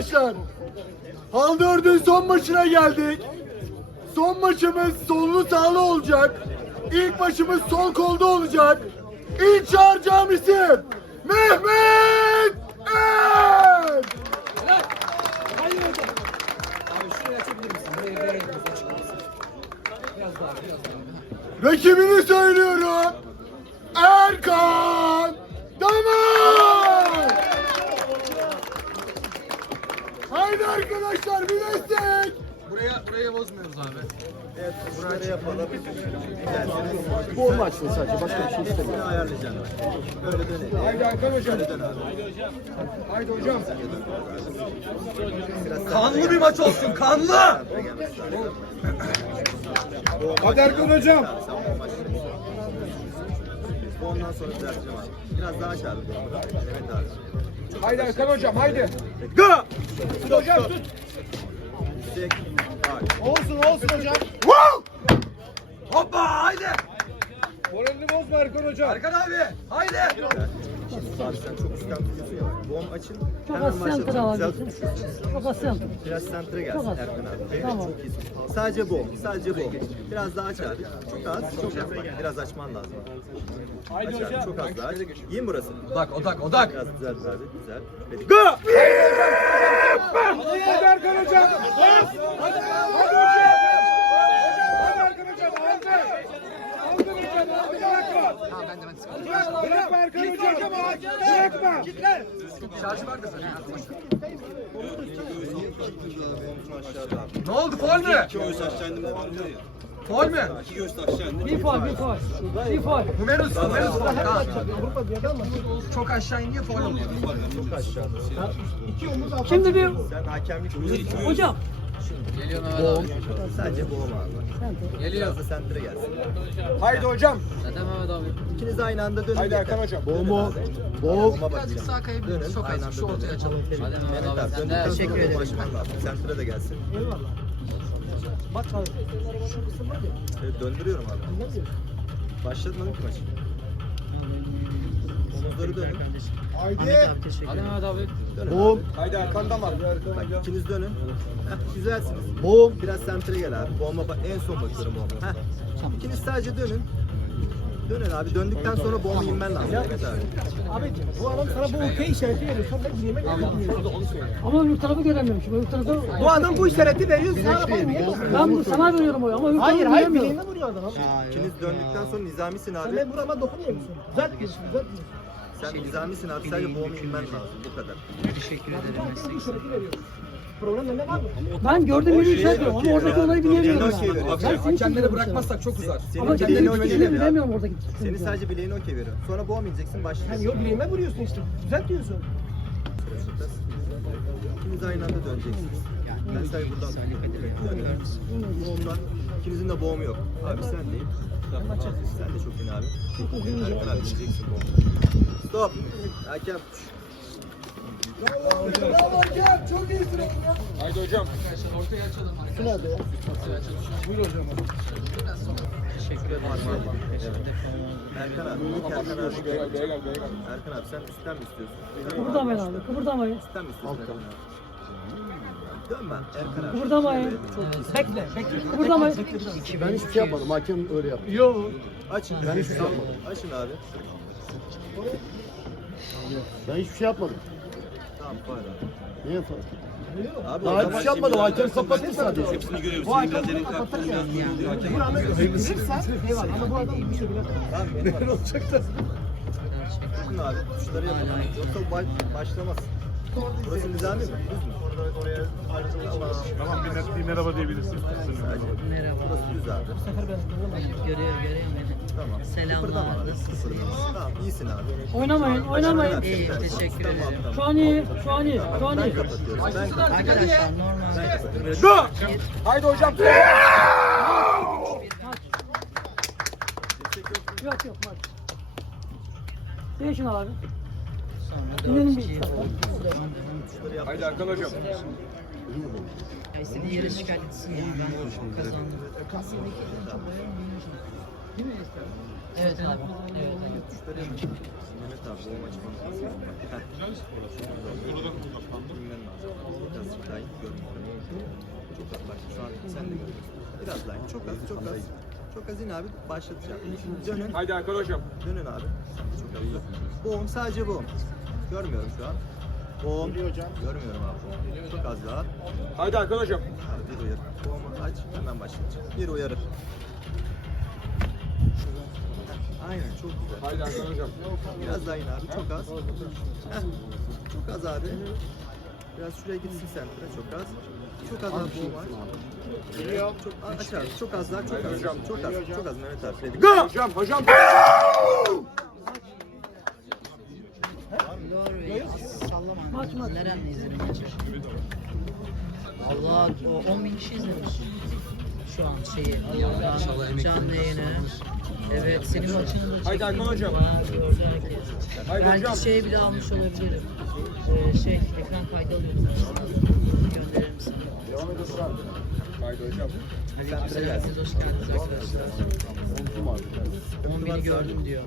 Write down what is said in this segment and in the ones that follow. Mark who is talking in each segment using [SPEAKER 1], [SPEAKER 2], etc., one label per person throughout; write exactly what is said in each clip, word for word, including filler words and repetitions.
[SPEAKER 1] arkadaşlar. Hal dördün son maçına geldik. Son maçımız sollu sağlı olacak. İlk maçımız sol kolda olacak. İlk çağıracağım isim Mehmet Er. Rakibini söylüyorum. Erkan Damar. Haydi arkadaşlar bir destek.
[SPEAKER 2] Buraya buraya bozmuyoruz abi.
[SPEAKER 3] Evet, buraya yapalım.
[SPEAKER 1] Bu olmaksın sadece başka bir şey istemiyorum.
[SPEAKER 3] Ayarlayacağım. Böyle dönelim.
[SPEAKER 1] Haydi Erkan hocam.
[SPEAKER 3] Böyle dön abi.
[SPEAKER 1] Haydi hocam.
[SPEAKER 2] Kanlı bir maç olsun, kanlı.
[SPEAKER 1] Hadi Erkan hocam.
[SPEAKER 3] Ondan sonra düzelteceğim abi. Biraz daha aşağı bir doğru. Evet abi.
[SPEAKER 1] Haydi Erkan hocam haydi.
[SPEAKER 3] Go!
[SPEAKER 1] Tut hocam tut.
[SPEAKER 3] Tek.
[SPEAKER 1] Olsun olsun hocam.
[SPEAKER 2] Hoppa, haydi.
[SPEAKER 1] Moralini bozma Erkan hocam.
[SPEAKER 2] Erkan abi, haydi.
[SPEAKER 3] Abi sen çok üstten tutuyorsun ya. Bom açın.
[SPEAKER 4] Çok
[SPEAKER 3] Hemen
[SPEAKER 4] az center
[SPEAKER 3] başlatacağım.
[SPEAKER 4] alabilirsin.
[SPEAKER 3] Düzelt.
[SPEAKER 4] Çok az center.
[SPEAKER 3] Biraz sentre
[SPEAKER 4] Çok
[SPEAKER 3] gelsin
[SPEAKER 4] az.
[SPEAKER 3] Erkan abi. Evet,
[SPEAKER 4] Tamam.
[SPEAKER 3] çok iyisin. Sadece bom. Sadece bom. Biraz daha aç abi. Çok az. Çok az. Bak, biraz açman lazım. Aç abi. Çok az daha aç. İyi mi burası?
[SPEAKER 2] Odak, odak, odak.
[SPEAKER 3] Biraz düzelt abi. Güzel. Hadi.
[SPEAKER 2] Go!
[SPEAKER 1] Hadi Erkan hocam. Hadi hadi hocam. Hadi Erkan hocam. Aldı. Aldı hocam. Aldı bırakma. Bırakma bırakma Erkan hocam. Bırakma. Kitle.
[SPEAKER 2] Şarjı var da sen. Ne oldu, faul mü? Faul mü?
[SPEAKER 4] Bir faul, bir faul. Bir faul.
[SPEAKER 2] Humerus, Humerus faul. Tamam. Çok aşağı iniyor, faul oluyor.
[SPEAKER 3] Çok aşağı.
[SPEAKER 4] Şimdi bir
[SPEAKER 3] Sen hakemlik buyursun.
[SPEAKER 4] hocam.
[SPEAKER 3] Boğum. Sadece boğum abi.
[SPEAKER 4] Center.
[SPEAKER 3] Biraz da sentre gelsin.
[SPEAKER 1] Haydi hocam.
[SPEAKER 3] İkiniz de aynı anda dönün.
[SPEAKER 1] Haydi
[SPEAKER 3] yeter.
[SPEAKER 1] Erkan hocam.
[SPEAKER 3] Boğumu. Boğuma
[SPEAKER 2] Birazcık
[SPEAKER 3] bakacağım.
[SPEAKER 2] sağa kayabiliriz.
[SPEAKER 3] Dönün.
[SPEAKER 2] Çok
[SPEAKER 3] Aynı
[SPEAKER 2] az bir şey
[SPEAKER 3] anda
[SPEAKER 2] ortaya
[SPEAKER 3] dönün.
[SPEAKER 2] açalım.
[SPEAKER 3] Mehmet abi döndükten sonra boğum açman lazım. Sentre de gelsin.
[SPEAKER 4] Bak abi.
[SPEAKER 3] Evet, döndürüyorum abi. Başlatmadım ki maçı. Omuzları dönün.
[SPEAKER 1] Haydi.
[SPEAKER 3] Dönün.
[SPEAKER 1] Boğum. Haydi Erkan Damar.
[SPEAKER 3] Bak ikiniz dönün. Heh, güzelsiniz. Boğum. Biraz sentre gel abi. Boğuma bak. En son bakıyorum boğuma. Heh. İkiniz sadece dönün. Dönün abi. Döndükten sonra boğumu inmen lazım. Evet abi.
[SPEAKER 5] Abiciğim bu adam sana bu okey işareti veriyor. Sonra gireme gelmiyor.
[SPEAKER 4] Ama öbür tarafı göremiyormuşum. Öbür tarafı...
[SPEAKER 5] Bu adam bu işareti veriyor. Sana yapalım niye?
[SPEAKER 4] Ben bu sana veriyorum oyu ama öbür
[SPEAKER 5] Hayır
[SPEAKER 4] tarafı
[SPEAKER 5] hayır
[SPEAKER 4] göremiyorum.
[SPEAKER 5] bileğine vuruyor adam.
[SPEAKER 3] İkiniz döndükten sonra nizamisin
[SPEAKER 5] Sen
[SPEAKER 3] abi.
[SPEAKER 5] de burama dokunmuyor musun? Düzelt diyorsun. Düzelt diyorsun.
[SPEAKER 3] Sen nizamisin abi. Sadece boğumu inmen lazım. Bu kadar.
[SPEAKER 5] Bu işareti veriyor. Problem ne var mı?
[SPEAKER 4] Ben gördüğüm yeri işaretliyorum ama oradaki olayı bilemiyorum
[SPEAKER 3] Okey
[SPEAKER 4] yani.
[SPEAKER 3] veriyor.
[SPEAKER 4] Ben seni
[SPEAKER 2] Hakemleri
[SPEAKER 4] çekiyorum
[SPEAKER 2] bırakmazsak çok uzar.
[SPEAKER 3] Senin
[SPEAKER 4] ama
[SPEAKER 3] bileğine
[SPEAKER 4] kendimi
[SPEAKER 3] okey
[SPEAKER 4] tutuyorum
[SPEAKER 3] veriyor.
[SPEAKER 4] bilemiyorum oradaki
[SPEAKER 3] Senin
[SPEAKER 4] tutuyorum.
[SPEAKER 3] sadece bileğine okey veriyor. Sonra boğum ineceksin
[SPEAKER 5] Sen
[SPEAKER 3] başlayacaksın.
[SPEAKER 5] yok bileğime vuruyorsun işte. Düzelt diyorsun.
[SPEAKER 3] İkiniz aynı anda döneceksiniz. Ben sadece buradan dönüyorum. Boğumdan. İkinizin de boğumu yok. Abi sen değil. Sen de çok iyi abi. Erkan abi ineceksin boğumu. Stop. Hakem.
[SPEAKER 1] Bravo hocam. Çok iyisin oğlum. Haydi hocam.
[SPEAKER 2] Ortaya açalım.
[SPEAKER 5] Nerede ya?
[SPEAKER 1] Buyur hocam.
[SPEAKER 3] Erkan abi. ilk Erkan abi.
[SPEAKER 1] Beye gel beye gel.
[SPEAKER 3] Erkan abi sen üstten mi istiyorsun?
[SPEAKER 4] Kıpırdamayın abi, kıpırdamayın.
[SPEAKER 3] Üstten mi istiyorsun Erkan abi? Dön ben Erkan abi.
[SPEAKER 4] Kıpırdamayın.
[SPEAKER 5] Bekle bekle.
[SPEAKER 4] Kıpırdamayın.
[SPEAKER 1] Ben hiçbir şey yapmadım. Hakem öyle yaptı.
[SPEAKER 4] Yok.
[SPEAKER 3] Açın.
[SPEAKER 1] Ben hiçbir şey yapmadım.
[SPEAKER 3] Açın abi.
[SPEAKER 1] Ben hiçbir şey yapmadım.
[SPEAKER 3] Tamam faal abi.
[SPEAKER 1] Niye falan?
[SPEAKER 3] Abi
[SPEAKER 1] Daha hiçbir şey yapmadım. Hakem kapattı sadece.
[SPEAKER 5] Bu hakem bunu kapatır ya. Buranı verirsen eyvallah ama bu adam bu şekilde.
[SPEAKER 3] Tamam benim olacak da. Bakın abi tuşları yapın. Yoksa baş, başlamaz. Burası nizami mi? Düz mü? Orada oraya ayrıca
[SPEAKER 6] Tamam bir, mer- bir merhaba diyebilirsin.
[SPEAKER 3] Merhaba. Burası düz abi.
[SPEAKER 7] Görüyor, görüyor beni.
[SPEAKER 3] Tamam.
[SPEAKER 7] Selamlar,
[SPEAKER 3] Kıpırdama abi.
[SPEAKER 7] nasılsınız?
[SPEAKER 3] Kıpırdama. Tamam iyisin abi.
[SPEAKER 4] Oynamayın, oynamayın.
[SPEAKER 7] İyi, teşekkür ederim.
[SPEAKER 4] Şu an iyi, şu an iyi, şu an
[SPEAKER 3] Ben
[SPEAKER 4] iyi.
[SPEAKER 3] kapatıyorum. Ben kapatıyorum.
[SPEAKER 7] Arkadaşlar normal.
[SPEAKER 3] Go!
[SPEAKER 1] Haydi hocam.
[SPEAKER 4] Yok yok maç. Değişin abi.
[SPEAKER 7] Sonra
[SPEAKER 4] İnelim
[SPEAKER 7] dört
[SPEAKER 4] bir
[SPEAKER 7] iki.
[SPEAKER 1] Haydi Erkan hocam.
[SPEAKER 7] Ya istediği yere şikayet etsin ya. Ben kazandım. Evet abi. Evet evet.
[SPEAKER 3] Tuşları yapın. Mehmet abi boğum açmanız lazım. Heh. Inmen lazım. şu an sen de görüyorsun. Biraz daha in. Çok az, çok az. Çok az in abi. Başlatacağım. Şimdi dönün.
[SPEAKER 1] Haydi Hakan hocam.
[SPEAKER 3] Dönün abi. Çok hızlı. Boğum, sadece boğum. Görmüyorum şu an. Boğum. Görmüyorum abi. Çok az daha.
[SPEAKER 1] Haydi Hakan hocam.
[SPEAKER 3] Abi bir uyarı. Boğumu aç. Hemen başlatacağım. Bir uyarı. Aynen, çok güzel.
[SPEAKER 1] Haydi Hakan hocam.
[SPEAKER 3] Biraz daha in abi. Çok az. Heh. Çok az abi. Biraz şuraya gitsin sentra. Çok az. Çok az abi boğum aç. Çok aç abi. Çok az daha. Çok az. Çok az. Çok az Mehmet abi. Go!
[SPEAKER 1] Hocam hocam.
[SPEAKER 7] Norveç sallama. Nereden izlerim maçı? Allah o on bin kişi izlemiş. Şu an şeyi Allah'ın canlı yayını. Evet senin maçını da
[SPEAKER 1] Haydi Hakan
[SPEAKER 7] çektim.
[SPEAKER 1] hocam.
[SPEAKER 7] Bayağı gördü herkes.
[SPEAKER 1] Haydi hocam.
[SPEAKER 7] Belki şey bile almış olabilirim. Ee, şey ekran kaydı alıyorum. Gönderirim sana.
[SPEAKER 1] Haydi hocam.
[SPEAKER 7] Aleykümselam. Siz hoş geldiniz arkadaşlar. on bini gördüm diyor.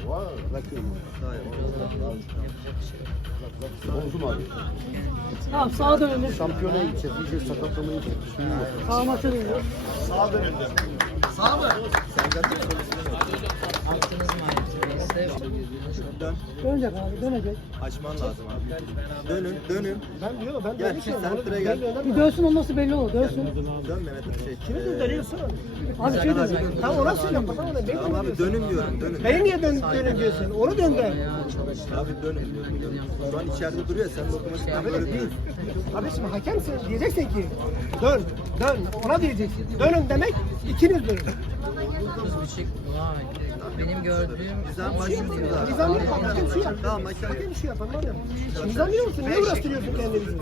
[SPEAKER 4] Tamam sağa dönelim. Şampiyona gideceğiz. İyice sakatlamayı Sağ maça dönüyoruz.
[SPEAKER 7] Attınız mı hayatınızda?
[SPEAKER 3] Dön.
[SPEAKER 4] Dönecek abi dönecek.
[SPEAKER 3] Açman lazım abi. Dönün, dönün.
[SPEAKER 5] Ben diyorum ben
[SPEAKER 3] Gel, sentra gel.
[SPEAKER 4] Bir dönsün olması belli olur. Dönsün.
[SPEAKER 3] Dön Mehmet Ali. Şey,
[SPEAKER 5] Kimi
[SPEAKER 3] eee,
[SPEAKER 5] dönüyorsun?
[SPEAKER 4] Abi şey dönecek.
[SPEAKER 5] Tamam ona söyle bakalım ona. Ben
[SPEAKER 3] Tamam abi dönün diyorum, dönün.
[SPEAKER 5] Ben niye dön dönün diyorsun? Onu dön de.
[SPEAKER 3] Abi dönün diyorum. dönün. Şu an içeride duruyor, sen de otomatikten böyle
[SPEAKER 5] Değil.
[SPEAKER 3] duruyorsun.
[SPEAKER 5] Abi şimdi hakemsin diyeceksin ki dön dön ona diyeceksin. Dönün demek ikiniz dönün.
[SPEAKER 7] Kız bir şey. Vay. Benim gördüğüm
[SPEAKER 3] Güzel başlıyorsunuz abi.
[SPEAKER 5] Nizam yok mu? Hakem şu yap.
[SPEAKER 3] Tamam, hakem.
[SPEAKER 5] Hakem şu yap anlamıyorum. Nizam yok musun? Niye uğraştırıyorsun kendini?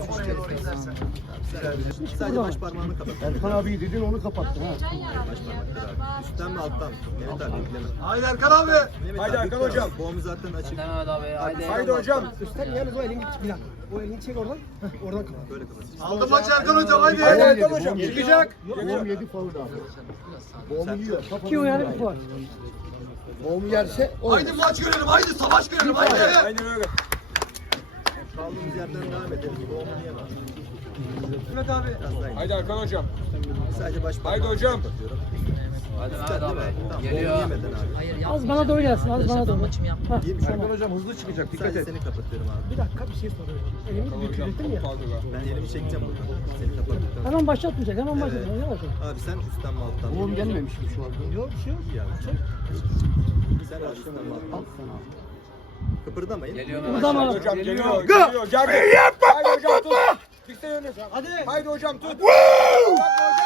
[SPEAKER 3] Sadece baş parmağını kapat.
[SPEAKER 6] Erkan abi dedin onu kapattın ha.
[SPEAKER 3] Baş parmakları abi. Üstten mi alttan mı? Mehmet abi bekleme.
[SPEAKER 1] Haydi Erkan abi.
[SPEAKER 3] Mehmet
[SPEAKER 1] Haydi
[SPEAKER 3] abi,
[SPEAKER 1] Erkan
[SPEAKER 3] lütfen.
[SPEAKER 1] hocam.
[SPEAKER 3] Boğumu zaten açık.
[SPEAKER 1] Haydi hocam.
[SPEAKER 5] Üstten yalnız o elini bir dakika. O elini çek oradan. Heh, oradan kapat.
[SPEAKER 3] Böyle kapat.
[SPEAKER 1] Aldı maçı Erkan hocam haydi. Haydi Erkan hocam. Çıkacak.
[SPEAKER 6] Boğum yedi faul abi. Boğumu yiyor.
[SPEAKER 4] İki uyarı bir puan.
[SPEAKER 6] Boğumu yerse
[SPEAKER 1] Haydi maç görelim. Haydi savaş görelim. Haydi. Aynen öyle.
[SPEAKER 3] Kaldığımız yerden devam edelim. Boğumu yiyemem.
[SPEAKER 1] Mehmet abi.
[SPEAKER 3] Biraz daha in.
[SPEAKER 1] Haydi Erkan hocam.
[SPEAKER 3] Sadece baş
[SPEAKER 1] Haydi
[SPEAKER 3] parmağını
[SPEAKER 1] hocam.
[SPEAKER 3] kapatıyorum. Üstten değil mi? Tamam, boğumu yemeden abi.
[SPEAKER 7] Hayır
[SPEAKER 4] Az bana doğru gelsin. Az bana doğru.
[SPEAKER 7] Maçımı yaptım.
[SPEAKER 4] Hah,
[SPEAKER 3] İyiymiş.
[SPEAKER 4] tamam.
[SPEAKER 6] hocam hızlı çıkacak dikkat
[SPEAKER 3] Sadece
[SPEAKER 6] et.
[SPEAKER 3] seni kapatıyorum abi.
[SPEAKER 5] Bir dakika bir şey soruyorum. Elimi bükültüm ya.
[SPEAKER 3] Ben elimi çekeceğim buradan. Seni kapattıktan sonra.
[SPEAKER 4] Hemen başlatmayacak. Hemen başlatmayacak. Yavaş yavaş.
[SPEAKER 3] Abi sen üstten mi alttan mı?
[SPEAKER 6] Boğum gelmemiş mi şu anda?
[SPEAKER 5] Yok bir şey yok.
[SPEAKER 3] İyi abi. Sen abi üstten mi alttan mı? Kıpırdamayın.
[SPEAKER 4] Buradan
[SPEAKER 1] Haydi
[SPEAKER 4] bana.
[SPEAKER 1] hocam geliyor. Geliyor. Geldi. Haydi hocam tut. Dikte yönü. Hadi. Haydi hocam tut. Hadi hocam.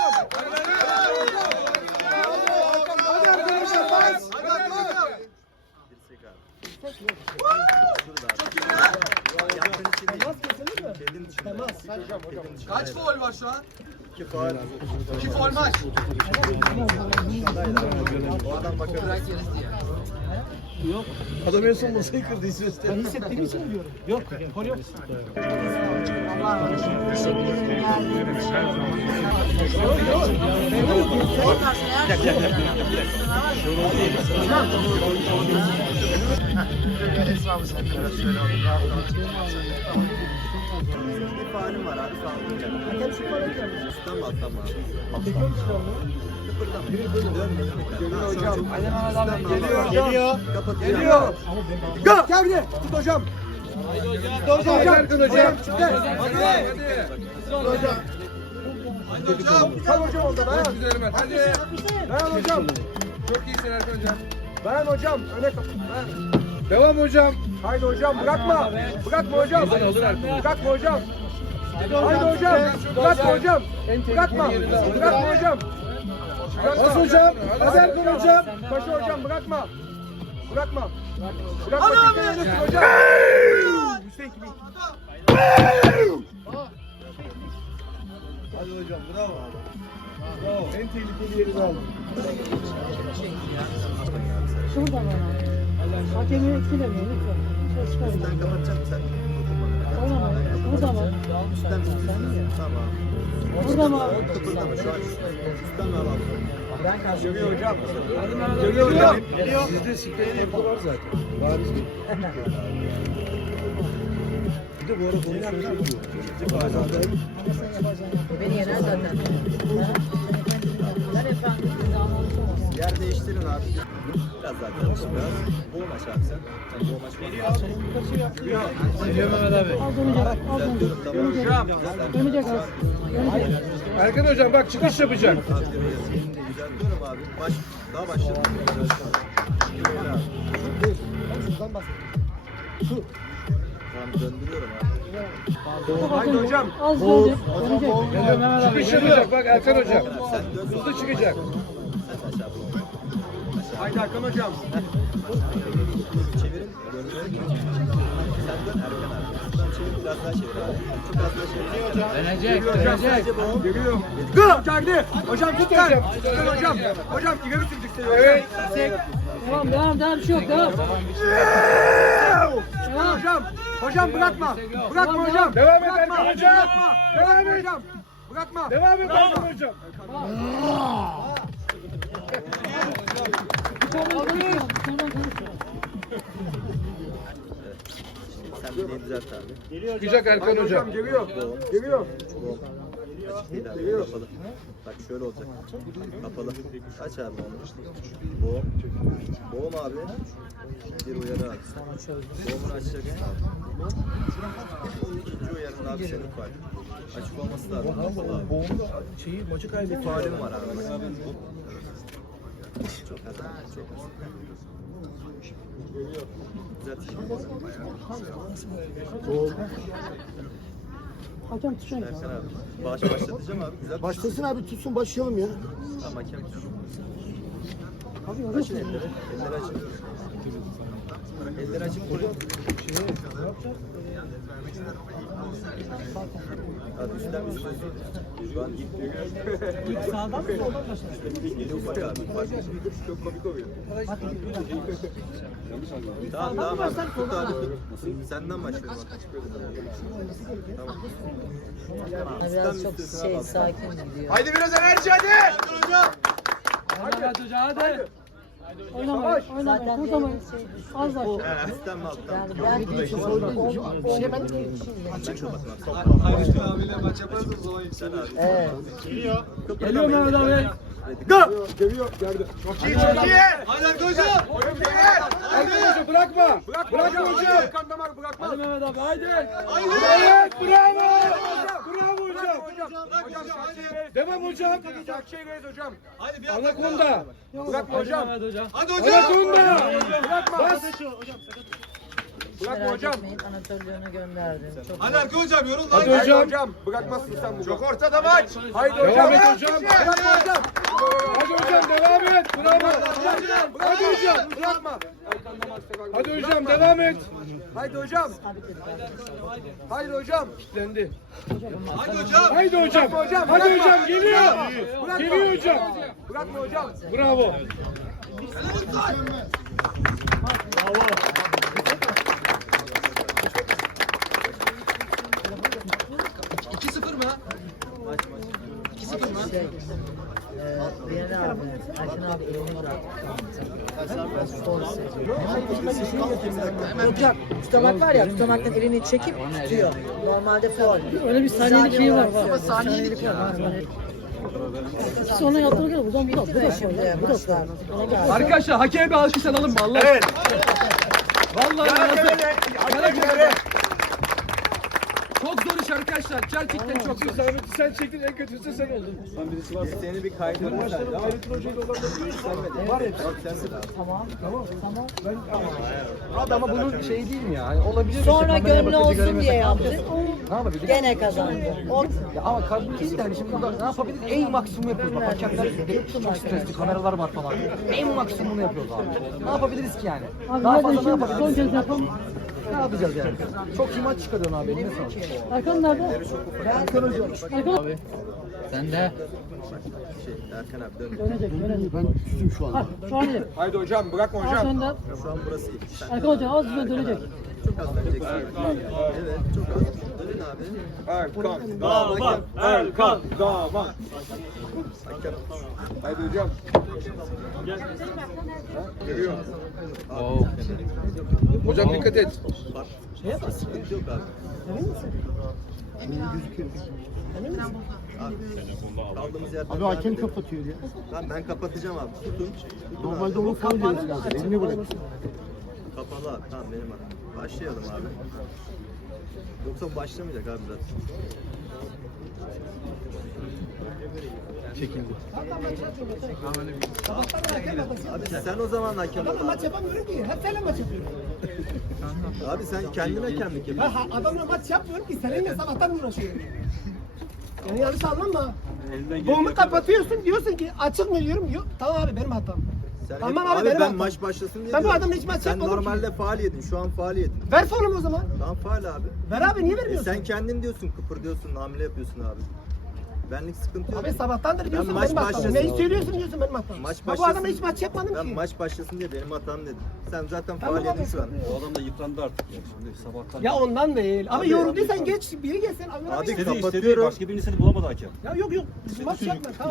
[SPEAKER 1] Hadi arkadaşlar bas. Hadi arkadaşlar.
[SPEAKER 3] Dirsek abi. Şurada abi. Yaptığın için değil.
[SPEAKER 5] Temas kesinlikle mi?
[SPEAKER 3] Kedin için.
[SPEAKER 5] Temas.
[SPEAKER 3] Kedin için.
[SPEAKER 1] Kaç faul var şu an?
[SPEAKER 3] İki faul.
[SPEAKER 1] İki faul maç.
[SPEAKER 3] Oradan bakarız.
[SPEAKER 6] Adam en son masayı kırdı İsveç'te.
[SPEAKER 5] Ben hissettiğim için diyorum. Yok. Kol yok.
[SPEAKER 3] Bir faulim var abi. Faulim geldi.
[SPEAKER 5] Hakem şu kadar gelmiş.
[SPEAKER 3] Üstten mi alttan mı abi?
[SPEAKER 5] Çekiyor musun onu?
[SPEAKER 3] Kıpırdamayın. Dönmeyin. Geliyor
[SPEAKER 1] hocam.
[SPEAKER 3] Geliyor hocam. Geliyor. Kapatıyorum.
[SPEAKER 1] Geliyor.
[SPEAKER 5] Go! Gel bir de. Tut hocam.
[SPEAKER 1] Hocam. Hadi Erkan hocam. Hadi. Hocam. Hadi hocam. Kal hocam orada. Dayan. Hadi. Dayan hocam. Çok iyisin Erkan hocam. Dayan hocam. Öne kap. Dayan. Devam hocam. Haydi hocam bırakma. Bırakma hocam. Bırakma hocam. Haydi hocam. Bırakma hocam. Bırakma. Bırakma hocam. Bas hocam. Hadi Erkan hocam. Koşu hocam bırakma. Bırakma. Bırakma. Hadi abi. Hocam.
[SPEAKER 6] Hadi hocam bravo. Bravo. En tehlikeli yeri de aldım.
[SPEAKER 4] Şuradan bana. Hakemi etkilemeyin lütfen. Ses çıkarmayın.
[SPEAKER 3] Üstten kapatacak mısın?
[SPEAKER 4] Tamam abi. Burada mı?
[SPEAKER 3] Üstten mi? Tamam.
[SPEAKER 4] Burada mı?
[SPEAKER 3] Kıpırdama şu an. Üstten mi abi?
[SPEAKER 1] Geliyor hocam. Geliyor hocam.
[SPEAKER 6] Sizde sikleyin yapı var zaten. Bariz bir. Bir de bu arada konuşuyoruz.
[SPEAKER 7] Beni yener zaten. Ver efendim.
[SPEAKER 3] Yer değiştirin abi. Biraz daha karışık biraz. Boğum aç abi sen. Sen boğum aç.
[SPEAKER 6] Seviyorum Mehmet abi.
[SPEAKER 4] Az dönecek. Az dönecek.
[SPEAKER 3] Düzeltiyorum tamam.
[SPEAKER 4] Dönecek az. Dönecek.
[SPEAKER 1] Erkan hocam bak çıkış yapacak.
[SPEAKER 3] Abi düzeltiyorum abi. Baş, daha başladım. Böyle abi. Tamam döndürüyorum abi.
[SPEAKER 1] Haydi hocam.
[SPEAKER 4] Az dönecek. Dönecek.
[SPEAKER 6] Geliyorum Mehmet abi.
[SPEAKER 1] Çıkış yapacak bak Erkan hocam.
[SPEAKER 3] Sen dön.
[SPEAKER 1] Hızlı çıkacak.
[SPEAKER 3] Sen aşağı boğum.
[SPEAKER 2] Haydi Hakan hocam.
[SPEAKER 3] Çevirin. Döndürerek gidin. Sen dön Erkan abi. Şuradan çevir biraz daha çevir abi. Çok az daha çevir.
[SPEAKER 6] Dönecek,
[SPEAKER 3] Hocam
[SPEAKER 6] dönecek.
[SPEAKER 3] sadece boğum.
[SPEAKER 2] Geliyor. Go! Geldi. Hocam tut lan.
[SPEAKER 1] hocam.
[SPEAKER 2] Tutun hocam. Hocam ileri sürdük seni hocam.
[SPEAKER 1] Evet.
[SPEAKER 4] Devam devam devam. Bir şey yok. Devam.
[SPEAKER 2] Devam hocam. Hocam bırakma. Bırakma hocam.
[SPEAKER 1] Devam et
[SPEAKER 2] Bırakma.
[SPEAKER 1] Erkan hocam.
[SPEAKER 2] Bırakma.
[SPEAKER 1] Devam
[SPEAKER 2] Bırakma
[SPEAKER 1] et.
[SPEAKER 2] hocam. Bırakma.
[SPEAKER 1] Devam et Erkan hocam.
[SPEAKER 3] Sen bileği düzelt abi.
[SPEAKER 1] Çıkacak Erkan hocam.
[SPEAKER 2] Geliyor. Geliyor.
[SPEAKER 3] Boğum. Açık değil abi. Kapalı. Bak şöyle olacak. Kapalı. Aç abi onu. Boğum. Boğum abi. Bir uyarı abi. Boğumunu açacak. İkinci uyarın abi senin faal. Açık olması lazım. Kapalı abi.
[SPEAKER 6] Boğumda şeyi maçı kaybetti.
[SPEAKER 3] Faalim var abi. Çok az abi. Çok az. Düzelt şimdi.
[SPEAKER 4] Hakem tutacak.
[SPEAKER 3] Erkan abi. Bağış başlatacağım abi. Güzel.
[SPEAKER 8] Başlasın abi tutsun başlayalım ya.
[SPEAKER 3] Tamam hakem.
[SPEAKER 4] Abi
[SPEAKER 3] Açın elleri. Elleri açın. Elleri açık koyun. Hadi üstten üstten. Şu an gitti.
[SPEAKER 4] sağdan mı soldan başlasın?
[SPEAKER 3] Geliyor ufak abi. Ufak. Çok komik oluyor. Tamam tamam abi. Tut abi tut. Senden başlıyorum. Tamam.
[SPEAKER 7] Biraz çok şey sakin gidiyor.
[SPEAKER 2] Haydi biraz enerji hadi.
[SPEAKER 6] Mehmet Hoca hadi.
[SPEAKER 4] Oynamayın. Oynamayın. Kurtamayın. Az daha.
[SPEAKER 3] He, üstten mi alttan?
[SPEAKER 7] Yani
[SPEAKER 3] Yok,
[SPEAKER 7] ben
[SPEAKER 3] burada işte.
[SPEAKER 8] Bir şey ben
[SPEAKER 3] Açık kapatmak.
[SPEAKER 6] Hayırlı abiyle maç yaparsanız olay
[SPEAKER 3] Sen abi.
[SPEAKER 7] evet.
[SPEAKER 6] Geliyor Mehmet abi.
[SPEAKER 2] Go! Geliyor. Geldi. Çok iyi çok iyi.
[SPEAKER 6] Hadi hocam.
[SPEAKER 2] Hocam gel.
[SPEAKER 1] Erkan hocam bırakma.
[SPEAKER 2] Bırakma
[SPEAKER 1] Bırakma
[SPEAKER 2] hocam.
[SPEAKER 1] hocam.
[SPEAKER 2] Erkan damar bırakma.
[SPEAKER 6] Hadi Mehmet abi haydi.
[SPEAKER 1] Evet bravo. Bravo hocam.
[SPEAKER 2] Hocam. Hocam Şakir.
[SPEAKER 1] Devam hocam.
[SPEAKER 2] Şakir Reis hocam.
[SPEAKER 1] Anakonda.
[SPEAKER 2] Bırakma hocam.
[SPEAKER 6] Mehmet Hoca.
[SPEAKER 1] Anakonda.
[SPEAKER 2] Bırakma.
[SPEAKER 1] Bas.
[SPEAKER 2] Bırakma
[SPEAKER 7] Merak
[SPEAKER 2] hocam.
[SPEAKER 7] etmeyin anatolyonu gönderdim. Çok
[SPEAKER 1] Hadi
[SPEAKER 2] Haydi
[SPEAKER 1] hocam.
[SPEAKER 2] hocam. Bırakmazsın sen bunu. Çok ortada maç. Haydi
[SPEAKER 1] Devam
[SPEAKER 2] hocam.
[SPEAKER 1] et hocam.
[SPEAKER 2] Bırakma hocam.
[SPEAKER 1] Hadi hocam devam et. Bravo. Hadi hocam.
[SPEAKER 2] Bırakma.
[SPEAKER 1] Hadi hocam devam et.
[SPEAKER 2] Haydi hocam. Haydi hocam.
[SPEAKER 1] Kitlendi.
[SPEAKER 2] Haydi hocam.
[SPEAKER 1] Haydi hocam.
[SPEAKER 2] Bırakma hocam,
[SPEAKER 1] Hadi
[SPEAKER 2] bırakma.
[SPEAKER 1] hocam geliyor.
[SPEAKER 2] Bırakma.
[SPEAKER 1] Geliyor hocam.
[SPEAKER 2] Bırakma hocam.
[SPEAKER 1] Bravo.
[SPEAKER 6] iki sıfır mı?
[SPEAKER 7] şey. Eee Diyen abi, Erkin abi elini bıraktı. Gol seviyor. Yok yok, tutamak var ya, tutamaktan elini çekip tutuyor. Normalde faul.
[SPEAKER 4] Öyle bir saniyelik şey var. var.
[SPEAKER 7] Ama saniyelik var.
[SPEAKER 4] Sonra yaptığına göre buradan bu da. Bu
[SPEAKER 7] Bitti
[SPEAKER 4] da.
[SPEAKER 7] mi şimdi
[SPEAKER 4] Bu da.
[SPEAKER 7] maçlar? Ona geldi.
[SPEAKER 6] Arkadaşlar hakeme bir alkış alalım mı Allah? Evet. Vallahi yazık. Çok zor iş arkadaşlar. Gerçekten çok zor.
[SPEAKER 1] Zahmeti sen çektin en kötüsü sen oldun.
[SPEAKER 3] Seni bir kaydırmışlar.
[SPEAKER 1] Hayrettin Hoca'yı da olanları
[SPEAKER 3] Var ya. Yok sen de abi.
[SPEAKER 7] Tamam. Tamam. Tamam.
[SPEAKER 6] Abi ama bunun şey değil mi ya? Hani olabilir.
[SPEAKER 7] Sonra
[SPEAKER 6] işte, kameraya
[SPEAKER 7] gönlü
[SPEAKER 6] bakınca
[SPEAKER 7] olsun
[SPEAKER 6] göremesek
[SPEAKER 7] diye
[SPEAKER 6] ne
[SPEAKER 7] yaptık.
[SPEAKER 6] yapacağız? Ne yapabiliriz?
[SPEAKER 7] Gene kazandı. O
[SPEAKER 6] Ya ama kabul değil de hani şimdi burada ne yapabiliriz? En maksimum yapıyoruz. Bak hakemler çok stresli, kameralar var falan. En maksimumunu yapıyoruz abi. Ne yapabiliriz ki yani?
[SPEAKER 4] Abi
[SPEAKER 6] Daha
[SPEAKER 4] nerede
[SPEAKER 6] fazla ne
[SPEAKER 4] işin? Son
[SPEAKER 6] yapabiliriz?
[SPEAKER 4] kez yapalım.
[SPEAKER 6] Ne yapacağız yani? Çok iyi maç çıkarıyorsun abi. Eline sağlık.
[SPEAKER 4] Erkan nerede?
[SPEAKER 6] Erkan Hoca.
[SPEAKER 4] Erkan
[SPEAKER 6] Abi. Sen de.
[SPEAKER 3] Şey, Erkan abi dön.
[SPEAKER 4] dönecek. Dönecek.
[SPEAKER 8] Ben küstüm şu an.
[SPEAKER 4] Ha, şu an iyi.
[SPEAKER 2] Haydi hocam. Bırakma
[SPEAKER 4] Al
[SPEAKER 2] hocam.
[SPEAKER 4] senden.
[SPEAKER 3] Şu an burası iyi. Sen
[SPEAKER 4] Erkan Hoca az bir dönecek.
[SPEAKER 3] çok az döneceksin. Evet çok az. Dönün abi.
[SPEAKER 2] Erkan. Damat. Erkan. Damat.
[SPEAKER 3] Hakem.
[SPEAKER 2] Haydi hocam. Geliyor.
[SPEAKER 6] Oo.
[SPEAKER 1] Hocam dikkat et.
[SPEAKER 3] Bak. Sıkıntı yok abi. Abi, kaldığımız yerden
[SPEAKER 8] Abi
[SPEAKER 3] devam
[SPEAKER 8] hakem
[SPEAKER 3] edelim.
[SPEAKER 8] kapatıyor ya.
[SPEAKER 3] Tamam ben kapatacağım abi. Tutun. Tutun abi.
[SPEAKER 8] Normalde onun faul demesi lazım. Elini bırak.
[SPEAKER 3] Kapalı abi. Tamam benim adım. Başlayalım abi. Yoksa bu başlamayacak abi zaten. Abi sen o zaman hakem ol.
[SPEAKER 2] Maç yapamıyorum ki. Hep seninle maç yapıyorum.
[SPEAKER 3] Abi sen kendine hakemlik
[SPEAKER 2] Ben
[SPEAKER 3] yapıyorsun.
[SPEAKER 2] ha- adamla maç yapmıyorum ki. Seninle sabahtan uğraşıyorum. Yani yanlış anlama. Boğumu kapatıyorsun diyorsun ki açık mı diyorum. Yok. Tamam abi benim hatam.
[SPEAKER 3] Sen
[SPEAKER 2] Tamam
[SPEAKER 3] hep-
[SPEAKER 2] abi,
[SPEAKER 3] abi
[SPEAKER 2] benim
[SPEAKER 3] ben
[SPEAKER 2] hatam.
[SPEAKER 3] maç başlasın diye
[SPEAKER 2] Ben bu
[SPEAKER 3] diyorum.
[SPEAKER 2] adamla hiç maç
[SPEAKER 3] Sen
[SPEAKER 2] yapmadım
[SPEAKER 3] normalde faal yedin. Şu an faal yedin.
[SPEAKER 2] Ver fonumu o zaman.
[SPEAKER 3] Tamam faal abi.
[SPEAKER 2] Ver abi niye
[SPEAKER 3] E
[SPEAKER 2] vermiyorsun?
[SPEAKER 3] sen kendin diyorsun kıpır diyorsun hamle yapıyorsun abi. Benlik sıkıntı yok.
[SPEAKER 2] Abi sabahtandır diyorsun
[SPEAKER 3] maç
[SPEAKER 2] benim hatam.
[SPEAKER 3] başlasın.
[SPEAKER 2] Neyi söylüyorsun diyorsun benim hatam.
[SPEAKER 3] Maç
[SPEAKER 2] Ben bu
[SPEAKER 3] başlasın.
[SPEAKER 2] adamla hiç maç yapmadım
[SPEAKER 3] Ben
[SPEAKER 2] ki.
[SPEAKER 3] maç başlasın diye benim hatam dedim. Sen zaten
[SPEAKER 2] Tamam
[SPEAKER 3] faal yedin
[SPEAKER 2] abi.
[SPEAKER 3] şu an.
[SPEAKER 5] O adam da yıprandı artık ya. Şimdi sabahtan.
[SPEAKER 2] Ya ondan değil. Abi,
[SPEAKER 3] Abi-
[SPEAKER 2] yorulduysan geç biri gelsin. Abi,
[SPEAKER 3] Abi
[SPEAKER 2] abi,
[SPEAKER 5] İstedi, istedi.
[SPEAKER 3] kapatıyorum.
[SPEAKER 5] Başka birini seni bulamadı hakem.
[SPEAKER 2] ya yok yok. Maç yapma tamam.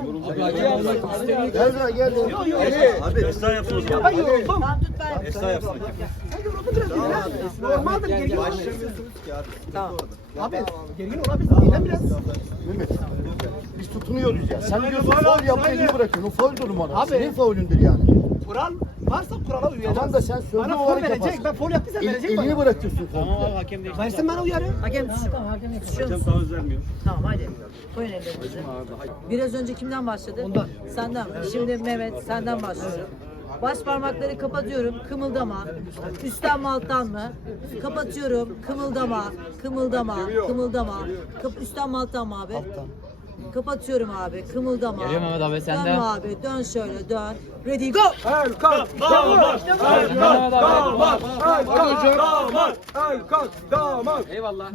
[SPEAKER 8] Gel buraya gel.
[SPEAKER 2] Yok yok.
[SPEAKER 3] Abi
[SPEAKER 5] Esra yapsın o zaman.
[SPEAKER 2] Ben yoruldum.
[SPEAKER 7] Tamam tut ben.
[SPEAKER 5] Esra yapsın hakem.
[SPEAKER 2] Ben yoruldum biraz dinlen. Normaldir gergin olabilirsin.
[SPEAKER 3] başlamıyorsunuz ki abi. Sıkıntı
[SPEAKER 7] Tamam.
[SPEAKER 3] orada.
[SPEAKER 2] Abi gergin olabilirsin. Dinlen biraz.
[SPEAKER 8] Mehmet. Biz tutunuyoruz ya. Sen diyorsun faul yapma elini bırakıyorsun. O faul durumu ona.
[SPEAKER 2] Abi.
[SPEAKER 8] Senin faulündür yani.
[SPEAKER 2] Kural varsa kurala uyacağız.
[SPEAKER 8] Tamam da sen sözlü
[SPEAKER 2] Bana
[SPEAKER 8] olarak
[SPEAKER 2] foul verecek.
[SPEAKER 8] yaparsın.
[SPEAKER 2] Ben foul yaptıysam
[SPEAKER 8] El,
[SPEAKER 2] verecek
[SPEAKER 8] elini
[SPEAKER 2] bana.
[SPEAKER 8] bırakıyorsun faul.
[SPEAKER 2] Versin bana uyarı.
[SPEAKER 7] Hakem tutuyor. Tamam hakem tutuyor
[SPEAKER 5] Hakem
[SPEAKER 7] musun?
[SPEAKER 5] taviz vermiyor.
[SPEAKER 7] Tamam hadi. Koyun ellerinizi. Biraz önce kimden başladı?
[SPEAKER 2] Ondan.
[SPEAKER 7] Senden. Şimdi Mehmet senden başlıyorum. Baş parmakları kapatıyorum. Kımıldama. Üstten mi alttan mı? Kapatıyorum. Kımıldama. Kımıldama. Kımıldama. Kap üstten mi alttan mı abi? Kapatıyorum abi. Kımıldama. Geliyor Mehmet abi senden. Dön abi. Dön şöyle dön. Ready go.
[SPEAKER 1] Erkan damat! Erkan damat! Erkan damat! Erkan damat!
[SPEAKER 6] Eyvallah.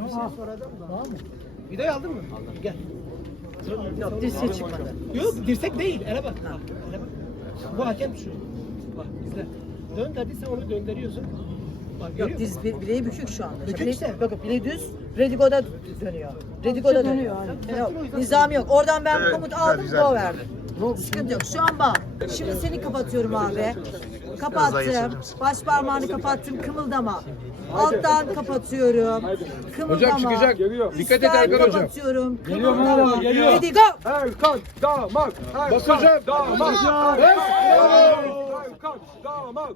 [SPEAKER 2] Videoyu aldın mı? Aldım. Gel.
[SPEAKER 7] Yok dirseği çıkmadı.
[SPEAKER 2] Yok dirsek değil. Ele bak. Ele bak. Bu hakem şu. Bak izle. Dön dediyse onu döndürüyorsun. Bak görüyor
[SPEAKER 7] Yok
[SPEAKER 2] musun?
[SPEAKER 7] diz bir, bileği bükük şu anda.
[SPEAKER 2] Bükük
[SPEAKER 7] Bileği-
[SPEAKER 2] işte.
[SPEAKER 7] Bakın bileği düz. Redigo'da dönüyor. Redigo'da dönüyor. Yok, nizam yok. Oradan ben komut aldım, go verdim. Sıkıntı yok. Şu an bak. Şimdi seni kapatıyorum abi. Kapattım. Baş parmağını kapattım. Kımıldama. Alttan kapatıyorum. Kımıldama.
[SPEAKER 1] Hocam çıkacak. Geliyor. Dikkat et
[SPEAKER 7] Üstten
[SPEAKER 1] Erkan hocam.
[SPEAKER 7] kapatıyorum. Kımıldama.
[SPEAKER 1] geliyor.
[SPEAKER 7] Ready go.
[SPEAKER 1] Erkan damat! Erkan damat! Erkan damat!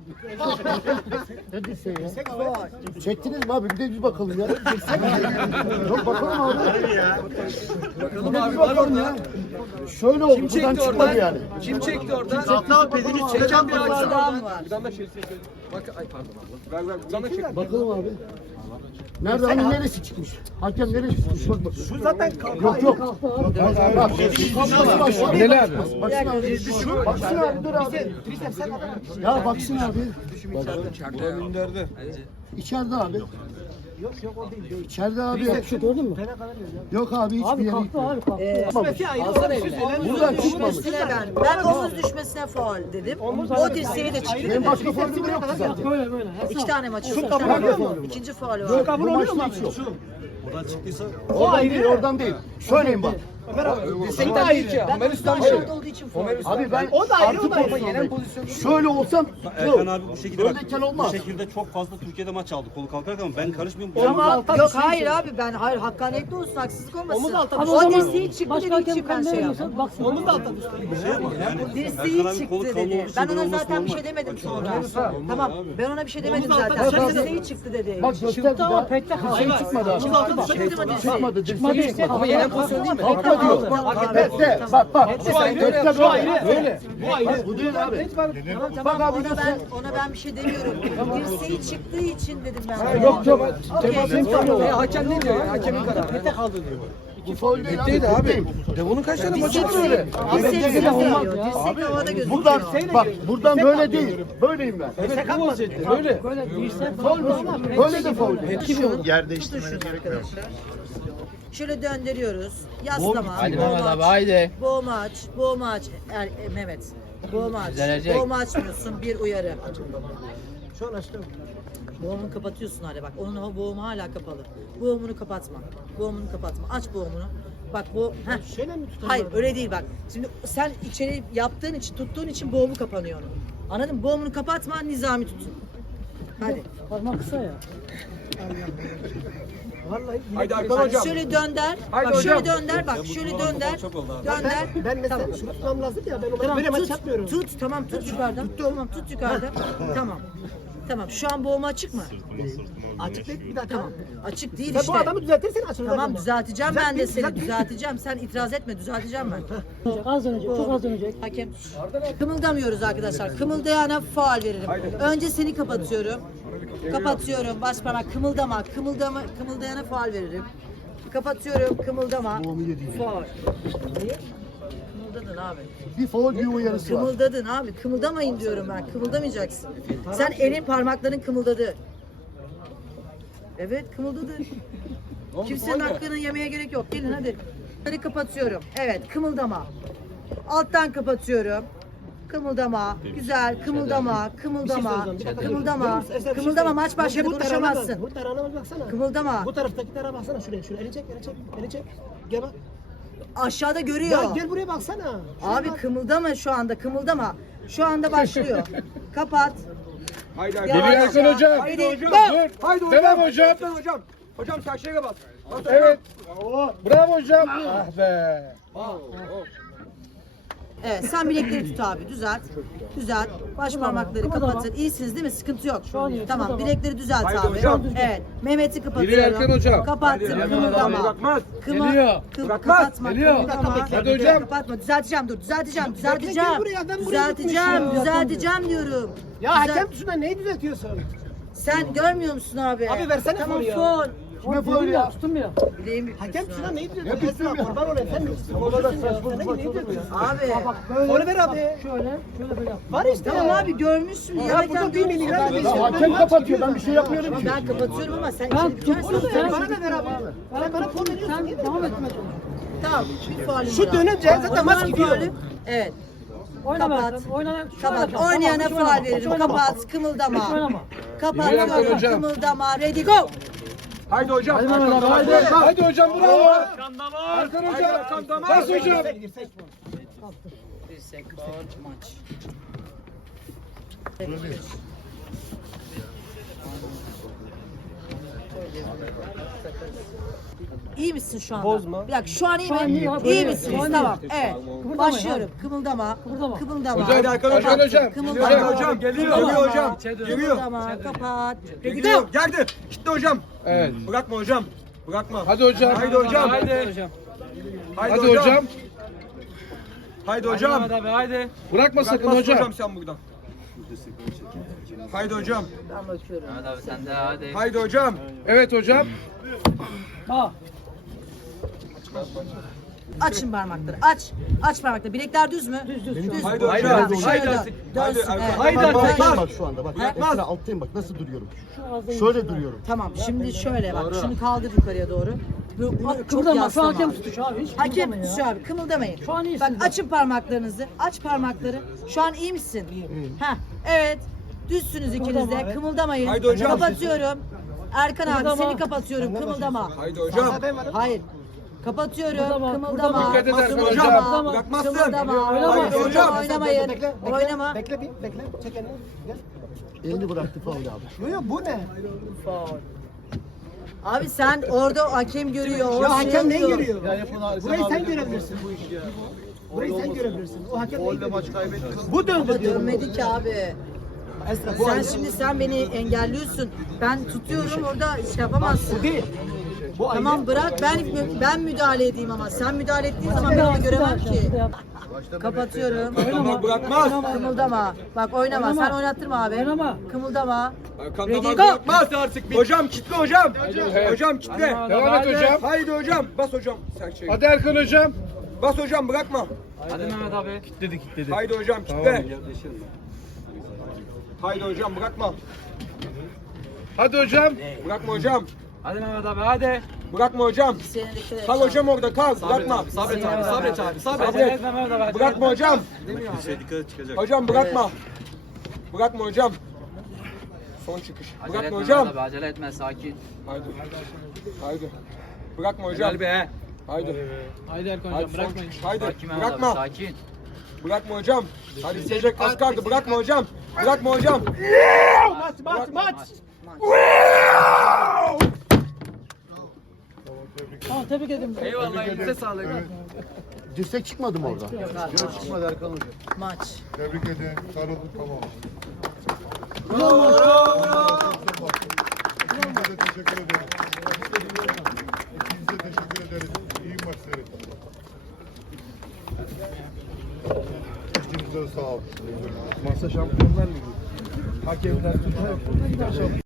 [SPEAKER 8] Ne dirseği ya? Çektiniz mi abi? Bir de biz bakalım ya. Yok bakalım abi.
[SPEAKER 6] Bakalım
[SPEAKER 8] Bir de
[SPEAKER 6] abi
[SPEAKER 8] biz
[SPEAKER 6] var
[SPEAKER 8] bakalım ya.
[SPEAKER 6] orada.
[SPEAKER 8] Şöyle oldu.
[SPEAKER 6] Kim
[SPEAKER 8] Buradan
[SPEAKER 6] çekti
[SPEAKER 8] çıkmadı
[SPEAKER 6] oradan?
[SPEAKER 8] yani.
[SPEAKER 6] Kim çekti oradan?
[SPEAKER 8] Hatta pedini
[SPEAKER 6] Çeken bir açsın
[SPEAKER 7] Bardağım
[SPEAKER 6] oradan.
[SPEAKER 7] var.
[SPEAKER 6] Bir tane şey çek. Bak ay pardon abla. Ver ver. Buradan da çek.
[SPEAKER 8] Bakalım abi. Nerede hani neresi çıkmış? Hakem neresi çıkmış? Bak bak.
[SPEAKER 2] Şu zaten kalk.
[SPEAKER 8] Yok yok. Bak. Baksın aşağı.
[SPEAKER 1] Bilal abi.
[SPEAKER 8] Baksın abi. Baksın abi dur abi. Ya baksın abi.
[SPEAKER 1] Önlerde.
[SPEAKER 8] İçeride abi. Yok yok o değil. İçeride abi. Şu gördün mü? Yok abi hiçbir yeri.
[SPEAKER 7] Ee,
[SPEAKER 2] Düşmesi ayrı. Alsana
[SPEAKER 8] Buradan çıkmamış.
[SPEAKER 7] düşmesine ben. Ben omuz düşmesine faul dedim. O dirseği de çıktı.
[SPEAKER 8] Benim başka faulüm de yoktu zaten.
[SPEAKER 7] İki tane maçı
[SPEAKER 8] Şu
[SPEAKER 7] yok.
[SPEAKER 8] kabul ediyor mu?
[SPEAKER 7] İkinci faulü var.
[SPEAKER 8] Yok bu maçta hiç yok.
[SPEAKER 5] Oradan çıktıysa
[SPEAKER 8] Oradan değil, oradan değil. Söyleyeyim bak.
[SPEAKER 6] Dirsekten değil ki. Ömer Üstten şey.
[SPEAKER 7] Dışarıda olduğu için faul.
[SPEAKER 8] Abi ben
[SPEAKER 2] O da ayrı, o
[SPEAKER 8] artı
[SPEAKER 2] da ayrı.
[SPEAKER 8] pozisyondayım. Şöyle olsam
[SPEAKER 5] Erkan abi bu şekilde bak.
[SPEAKER 8] Böyleyken olmaz.
[SPEAKER 5] Bu şekilde çok fazla Türkiye'de maç aldı. Kolu kalkarak ama ben karışmıyorum.
[SPEAKER 7] Tamam. Yok hayır abi ben hayır hakkaniyetli olsun haksızlık olmasın.
[SPEAKER 2] Omuz altı.
[SPEAKER 7] O dirseği çıktı dediği için ben şey yaptım.
[SPEAKER 2] Onun da altına düştü.
[SPEAKER 5] Şey ama yani
[SPEAKER 7] Dirseği
[SPEAKER 5] Erkan abi kolu
[SPEAKER 7] çıktı
[SPEAKER 5] kalın
[SPEAKER 7] dedi.
[SPEAKER 5] olduğu için
[SPEAKER 7] Ben
[SPEAKER 5] böyle
[SPEAKER 7] ona
[SPEAKER 5] olması
[SPEAKER 7] zaten bir
[SPEAKER 5] normal.
[SPEAKER 7] şey demedim sonra. Tamam ben ona bir şey demedim
[SPEAKER 2] Omuz altı
[SPEAKER 7] zaten.
[SPEAKER 2] düştü.
[SPEAKER 7] Dirseği çıktı dedi.
[SPEAKER 8] bak göster bir daha. Şey çıkmadı abi.
[SPEAKER 2] Omuz altına düştü.
[SPEAKER 7] Çıktı mı dirseği?
[SPEAKER 8] Çıkmadı. Dirseği çıkmadı.
[SPEAKER 6] Ama yenen pozisyon değil mi?
[SPEAKER 8] Kalkma diyor.
[SPEAKER 7] Tamam,
[SPEAKER 8] Bekle.
[SPEAKER 7] tamam.
[SPEAKER 8] Bak bak.
[SPEAKER 6] Bu ayrı,
[SPEAKER 8] Bekle
[SPEAKER 6] bu
[SPEAKER 8] böyle.
[SPEAKER 6] ayrı.
[SPEAKER 8] Böyle.
[SPEAKER 2] Bu ayrı.
[SPEAKER 8] Bak bu değil abi.
[SPEAKER 7] Tamam
[SPEAKER 8] abi
[SPEAKER 7] ona
[SPEAKER 8] nasıl?
[SPEAKER 7] ben ona ben bir şey demiyorum. Dirseği çıktığı için dedim ben.
[SPEAKER 8] Yok yok.
[SPEAKER 7] Okey.
[SPEAKER 6] E, hakem ne diyor ya? Hakemin kararı.
[SPEAKER 8] Bu faul değil abi.
[SPEAKER 6] Değil abi.
[SPEAKER 8] Değil.
[SPEAKER 6] Devon'un kaç tane maçı var öyle?
[SPEAKER 7] Dirseği
[SPEAKER 8] Dirseği
[SPEAKER 7] çıkıyor.
[SPEAKER 8] olmaz.
[SPEAKER 7] Dirsek havada gözüküyor.
[SPEAKER 8] Buradan bak buradan böyle değil. Böyleyim ben.
[SPEAKER 6] Evet bu vaziyette böyle.
[SPEAKER 8] Faul mu? Böyle de faul değil.
[SPEAKER 7] Yer değiştirmeniz gerekiyor. Şöyle döndürüyoruz. Yaslama.
[SPEAKER 9] Hadi
[SPEAKER 7] boğma
[SPEAKER 9] Mehmet
[SPEAKER 7] aç,
[SPEAKER 9] abi haydi.
[SPEAKER 7] Boğma aç. Boğma aç. Er, e, Mehmet. Boğma aç.
[SPEAKER 9] Düzelecek.
[SPEAKER 7] Boğma açmıyorsun. Bir uyarı.
[SPEAKER 2] Şu an açtım.
[SPEAKER 7] Boğumunu kapatıyorsun hala bak. Onun o boğumu hala kapalı. Boğumunu kapatma. Boğumunu kapatma. Aç boğumunu. Bak bu. Heh.
[SPEAKER 2] Şöyle mi tutalım?
[SPEAKER 7] Hayır öyle değil bak. Şimdi sen içeri yaptığın için tuttuğun için boğumu kapanıyor onun. Anladın mı? Boğumunu kapatma, nizami tutun. Hadi.
[SPEAKER 4] Parmak kısa ya.
[SPEAKER 2] Vallahi
[SPEAKER 1] Haydi
[SPEAKER 2] bilek
[SPEAKER 1] Erkan
[SPEAKER 2] güreşi-
[SPEAKER 1] hocam.
[SPEAKER 7] Şöyle dönder.
[SPEAKER 1] Haydi
[SPEAKER 7] Bak
[SPEAKER 1] hocam.
[SPEAKER 7] şöyle dönder. Bak şöyle dönder. Dönder.
[SPEAKER 2] Ben, ben mesela şunu tutmam lazım ya. Ben ona böyle maç
[SPEAKER 7] Tut,
[SPEAKER 2] yapmıyorum.
[SPEAKER 7] tut, tamam tut yukarıdan. Tamam tut yukarıdan. Tamam. Tamam. Şu an boğma açık mı?
[SPEAKER 2] Açık değil bir dakika.
[SPEAKER 7] Tamam. Açık değil
[SPEAKER 2] Sen
[SPEAKER 7] işte.
[SPEAKER 2] bu adamı düzeltirsen açılacak
[SPEAKER 7] Tamam
[SPEAKER 2] ama.
[SPEAKER 7] düzelteceğim ben de
[SPEAKER 2] Düzelt,
[SPEAKER 7] seni
[SPEAKER 2] düzelt.
[SPEAKER 7] düzelteceğim. Sen itiraz etme düzelteceğim ben.
[SPEAKER 4] Az dönecek, çok az dönecek.
[SPEAKER 7] Hakem. Kımıldamıyoruz arkadaşlar. Kımıldayana faul veririm. Önce seni kapatıyorum. Kapatıyorum. Baş parmak kımıldama. Kımıldama kımıldayana faul veririm. Kapatıyorum. Kımıldama. Faul. Niye? Kımıldadın abi.
[SPEAKER 8] Bir faul bir uyarısı var.
[SPEAKER 7] Kımıldadın abi. Kımıldamayın diyorum ben. Kımıldamayacaksın. Sen elin parmakların kımıldadı. Evet kımıldadı. Kimsenin hakkını yemeye gerek yok. Gelin hadi. Bunları kapatıyorum. Evet kımıldama. Alttan kapatıyorum. Kımıldama. Güzel. Kımıldama. Kımıldama. Kımıldama. Kımıldama. Maç başladı.
[SPEAKER 2] Bu tarafına bak,
[SPEAKER 7] Konuşamazsın.
[SPEAKER 2] Bu tarafına baksana.
[SPEAKER 7] Kımıldama.
[SPEAKER 2] Bu taraftaki tarafa baksana şuraya. Şuraya eli çek, eli çek, eli çek. Gel bak.
[SPEAKER 7] Aşağıda
[SPEAKER 2] Ya
[SPEAKER 7] görüyor.
[SPEAKER 2] gel buraya baksana. Şuraya
[SPEAKER 7] Abi
[SPEAKER 2] bak.
[SPEAKER 7] kımıldama şu anda. Kımıldama. Şu anda başlıyor. Kapat.
[SPEAKER 1] Haydi
[SPEAKER 7] Geliyor
[SPEAKER 1] Erkan
[SPEAKER 7] hocam.
[SPEAKER 1] Haydi
[SPEAKER 7] Haydi.
[SPEAKER 1] hocam.
[SPEAKER 7] Go.
[SPEAKER 1] Haydi hocam.
[SPEAKER 8] Devam hocam.
[SPEAKER 1] Lütfen hocam. Hocam karşıya bas. Bas hocam.
[SPEAKER 8] Evet. Bravo hocam. Ah be.
[SPEAKER 7] Evet sen bilekleri tut abi düzelt. Düzelt. Baş parmakları kapatın. İyisiniz değil mi? Sıkıntı yok.
[SPEAKER 4] Şu an iyi,
[SPEAKER 7] Tamam
[SPEAKER 4] tamam.
[SPEAKER 7] bilekleri düzelt
[SPEAKER 1] Haydi
[SPEAKER 7] abi.
[SPEAKER 1] hocam.
[SPEAKER 7] Evet. Mehmet'i
[SPEAKER 8] Geliyor Erkan
[SPEAKER 7] kapatıyorum.
[SPEAKER 8] hocam.
[SPEAKER 7] Kapattım.
[SPEAKER 1] Haydi.
[SPEAKER 7] Kımıldama.
[SPEAKER 1] Bırakmaz.
[SPEAKER 7] Kıma,
[SPEAKER 8] Geliyor.
[SPEAKER 7] kı-
[SPEAKER 1] Bırakmaz.
[SPEAKER 7] kapatma.
[SPEAKER 8] Geliyor.
[SPEAKER 7] Kımıldama.
[SPEAKER 8] Hadi hocam.
[SPEAKER 7] Kapatma. Düzelteceğim dur. Düzelteceğim.
[SPEAKER 2] Bekle,
[SPEAKER 7] Düzelteceğim.
[SPEAKER 2] gel buraya, adam buraya
[SPEAKER 7] Düzelteceğim.
[SPEAKER 2] gitmiş ya.
[SPEAKER 7] Düzelteceğim diyorum.
[SPEAKER 2] Ya
[SPEAKER 7] Düzelt-
[SPEAKER 2] hakem tuşuna neyi düzeltiyorsun?
[SPEAKER 7] Sen görmüyor musun abi?
[SPEAKER 2] Abi versene
[SPEAKER 7] Tamam
[SPEAKER 2] faul ya.
[SPEAKER 7] faul.
[SPEAKER 8] Kime faul ya?
[SPEAKER 4] Tuttum ya.
[SPEAKER 7] Bileğim
[SPEAKER 2] Hakem
[SPEAKER 7] bükmüşsün
[SPEAKER 2] tuşuna
[SPEAKER 7] abi.
[SPEAKER 2] neyi düzeltiyorsun? Esra kurban olayım sen misin? Neyi düzeltiyorsun?
[SPEAKER 7] Abi.
[SPEAKER 2] Onu ver abi.
[SPEAKER 4] Şöyle, şöyle böyle yap.
[SPEAKER 2] Var işte.
[SPEAKER 7] Tamam abi görmüşsün.
[SPEAKER 2] Ya
[SPEAKER 7] Yemek
[SPEAKER 2] burada
[SPEAKER 7] yaptın.
[SPEAKER 2] bir miligram bir
[SPEAKER 8] Ya
[SPEAKER 2] şey.
[SPEAKER 8] hakem kapatıyor. Ben bir şey yapmıyorum ki.
[SPEAKER 7] Ben kapatıyorum ama sen
[SPEAKER 4] Ben
[SPEAKER 7] içeri düşersin.
[SPEAKER 2] Onu
[SPEAKER 4] Sen-
[SPEAKER 2] ver bana da ver abi. Sen bana kol veriyorsun.
[SPEAKER 4] Sen
[SPEAKER 2] niye
[SPEAKER 4] devam
[SPEAKER 2] veriyorsun?
[SPEAKER 4] etme.
[SPEAKER 7] Tamam. Bir faulim
[SPEAKER 2] Şu
[SPEAKER 7] var abi.
[SPEAKER 2] dönünce zaten
[SPEAKER 7] O zaman
[SPEAKER 2] maç gidiyor.
[SPEAKER 7] faulü- Evet.
[SPEAKER 4] Oynama.
[SPEAKER 7] Kapat.
[SPEAKER 4] Oynama.
[SPEAKER 7] Kapat. Oynayana faul veririm. Kapat. Kımıldama. Kapat.
[SPEAKER 8] Yürü Erkan hocam.
[SPEAKER 7] Kımıldama. Ready go.
[SPEAKER 1] Haydi hocam.
[SPEAKER 8] Hadi Mehmet abi, haydi. Hadi hocam bravo. Erkan
[SPEAKER 1] Haydi
[SPEAKER 8] hocam.
[SPEAKER 1] Erkan Damar.
[SPEAKER 8] Bas hocam.
[SPEAKER 7] Maç. İyi misin şu anda?
[SPEAKER 2] Bozma.
[SPEAKER 7] Bir dakika şu an iyi
[SPEAKER 4] Şu an
[SPEAKER 7] mi?
[SPEAKER 4] iyi abi,
[SPEAKER 7] İyi
[SPEAKER 4] iyi.
[SPEAKER 7] misiniz?
[SPEAKER 4] Şu an iyi.
[SPEAKER 7] Tamam. Evet.
[SPEAKER 4] Kıpırdama,
[SPEAKER 7] Başlıyorum. Kımıldama.
[SPEAKER 4] Kıpırdama.
[SPEAKER 7] Kımıldama.
[SPEAKER 1] Haydi Erkan hocam.
[SPEAKER 8] Erkan hocam.
[SPEAKER 7] Kımıldama.
[SPEAKER 1] Haydi hocam. Geliyor. Geliyor hocam. Geliyor.
[SPEAKER 7] Kımıldama. Kapat. Ready
[SPEAKER 1] Geliyor.
[SPEAKER 7] go.
[SPEAKER 1] Geldi. Gitti hocam.
[SPEAKER 8] Evet.
[SPEAKER 1] Bırakma hocam. Bırakma.
[SPEAKER 8] Hadi hocam.
[SPEAKER 1] Haydi hocam.
[SPEAKER 6] Haydi.
[SPEAKER 8] Hadi hocam.
[SPEAKER 1] Haydi hocam.
[SPEAKER 6] Hadi haydi.
[SPEAKER 8] Bırakma sakın
[SPEAKER 1] Bırakmaz
[SPEAKER 8] hocam.
[SPEAKER 1] hocam sen buradan. Haydi hocam.
[SPEAKER 7] Ben bakıyorum.
[SPEAKER 6] Hadi abi sen de hadi.
[SPEAKER 1] Haydi hocam.
[SPEAKER 8] Evet hocam.
[SPEAKER 4] Ha.
[SPEAKER 7] Açın parmakları. Aç. Aç parmakları. Bilekler düz mü? Düz düz. düz.
[SPEAKER 1] Haydi
[SPEAKER 7] Haydi
[SPEAKER 1] hocam.
[SPEAKER 7] abi.
[SPEAKER 1] Haydi
[SPEAKER 7] Şöyle
[SPEAKER 1] artık.
[SPEAKER 7] dön.
[SPEAKER 1] Haydi
[SPEAKER 7] Dönsün.
[SPEAKER 1] Erkan.
[SPEAKER 7] Evet.
[SPEAKER 1] Haydi
[SPEAKER 7] Dön.
[SPEAKER 1] artık.
[SPEAKER 7] Dön.
[SPEAKER 8] Bak şu anda bak.
[SPEAKER 1] Bırakmaz.
[SPEAKER 8] Esra alttayım bak nasıl duruyorum.
[SPEAKER 4] Şu az da
[SPEAKER 8] Şöyle duruyorum.
[SPEAKER 7] Tamam. Şimdi şöyle bak. Şunu kaldır yukarıya doğru. Bu- Bunu çok
[SPEAKER 4] Kıpırdama. Şu
[SPEAKER 7] yaslama.
[SPEAKER 4] hakem tutuş abi. Hiç
[SPEAKER 7] Hakem
[SPEAKER 4] kıpırdama ya.
[SPEAKER 7] tutuyor abi. Kımıldamayın.
[SPEAKER 4] Şu an iyisin
[SPEAKER 7] Bak
[SPEAKER 4] zaten.
[SPEAKER 7] açın parmaklarınızı. Aç parmakları. Şu an iyi misin? Heh. Evet. Düzsünüz ikiniz
[SPEAKER 4] Kımıldama
[SPEAKER 7] de.
[SPEAKER 4] abi.
[SPEAKER 7] Kımıldamayın.
[SPEAKER 1] Haydi hocam.
[SPEAKER 7] Kapatıyorum. Erkan abi
[SPEAKER 4] Kımıldama.
[SPEAKER 7] seni kapatıyorum. Kımıldama.
[SPEAKER 1] Haydi hocam.
[SPEAKER 7] Hayır. Kapatıyorum.
[SPEAKER 4] Kımıldama,
[SPEAKER 7] Kımıldama.
[SPEAKER 8] Dikkat et Erkan
[SPEAKER 7] Kımıldama.
[SPEAKER 8] hocam.
[SPEAKER 1] Bırakmazsın.
[SPEAKER 7] Kımıldama.
[SPEAKER 4] Oynama.
[SPEAKER 7] Haydi
[SPEAKER 1] Haydi
[SPEAKER 7] hocam
[SPEAKER 1] hocam.
[SPEAKER 7] oynamayın.
[SPEAKER 2] Bekle, bekle,
[SPEAKER 7] Oynama.
[SPEAKER 2] Bekle bir, bekle. Çek elini. Gel.
[SPEAKER 8] Elini bıraktı faul abi.
[SPEAKER 2] Yok yok bu ne?
[SPEAKER 7] Abi sen orada hakem görüyor. o
[SPEAKER 2] Ya
[SPEAKER 7] şey
[SPEAKER 2] hakem neyi
[SPEAKER 7] yapıyor.
[SPEAKER 2] görüyor? Burayı sen görebilirsin bu işi. Burayı sen görebilirsin. O hakem neyi görüyor? Bu döndü
[SPEAKER 7] Ama
[SPEAKER 2] diyorum.
[SPEAKER 7] dönmedi ki abi.
[SPEAKER 2] Esra bu
[SPEAKER 7] Sen
[SPEAKER 2] aynı.
[SPEAKER 7] şimdi sen beni engelliyorsun. Ben tutuyorum orada şey yapamazsın.
[SPEAKER 2] Bu değil. Bu aynı.
[SPEAKER 7] Tamam bırak ben ben müdahale edeyim ama sen müdahale ettiğin zaman ben onu göremem ki. Kapatıyorum.
[SPEAKER 1] Damar bırakmaz.
[SPEAKER 7] Kımıldama. Bak oynama.
[SPEAKER 4] Oynama.
[SPEAKER 7] Sen oynattırma abi.
[SPEAKER 4] Oynama.
[SPEAKER 7] Kımıldama.
[SPEAKER 1] Erkan
[SPEAKER 7] Ready,
[SPEAKER 1] Damar
[SPEAKER 7] go.
[SPEAKER 1] bırakmaz artık. Hocam kitle hocam. Hocam kitle.
[SPEAKER 8] Devam et hocam.
[SPEAKER 1] Haydi hocam. Bas hocam. Sen şey.
[SPEAKER 8] Hadi Erkan hocam.
[SPEAKER 1] Bas hocam bırakma.
[SPEAKER 6] Hadi Mehmet abi.
[SPEAKER 1] Haydi hocam kitle. Haydi hocam bırakma.
[SPEAKER 8] Hadi hocam.
[SPEAKER 1] Bırakma hocam.
[SPEAKER 6] Hadi Mehmet abi hadi.
[SPEAKER 1] Bırakma hocam.
[SPEAKER 7] Senin dikkat et.
[SPEAKER 1] Kal hocam orada kal. Bırakma.
[SPEAKER 6] Sabret abi sabret abi sabret.
[SPEAKER 1] Sabret.
[SPEAKER 6] Mehmet abi.
[SPEAKER 1] Bırakma hocam. Hocam bırakma. Bırakma hocam. Son çıkış.
[SPEAKER 6] Acele
[SPEAKER 1] Bırakma
[SPEAKER 6] etme
[SPEAKER 1] hocam.
[SPEAKER 6] Mehmet abi acele etme sakin.
[SPEAKER 1] Haydi. Haydi. Bırakma hocam.
[SPEAKER 6] Gel be.
[SPEAKER 1] Haydi.
[SPEAKER 6] Haydi Erkan
[SPEAKER 1] Haydi son çıkış. Haydi.
[SPEAKER 6] Sakin Mehmet abi
[SPEAKER 1] Bırakma.
[SPEAKER 6] sakin.
[SPEAKER 1] Bırakma hocam. Hadi isteyecek az kaldı. Bırakma hocam. Bırakma hocam.
[SPEAKER 2] Maç maç maç.
[SPEAKER 4] tebrik ederim.
[SPEAKER 6] Eyvallah, elinize sağlık.
[SPEAKER 8] Dirsek çıkmadı mı orada? Yok çıkmadı Erkan Hoca.
[SPEAKER 7] Maç.
[SPEAKER 1] Tebrik ederim. Sarıldık tamam. İkinize de teşekkür ederim. İkinize teşekkür ederiz. İyi maç seyrettik. İkinize de sağ olun.
[SPEAKER 8] Masa Şampiyonlar Ligi. Hakemler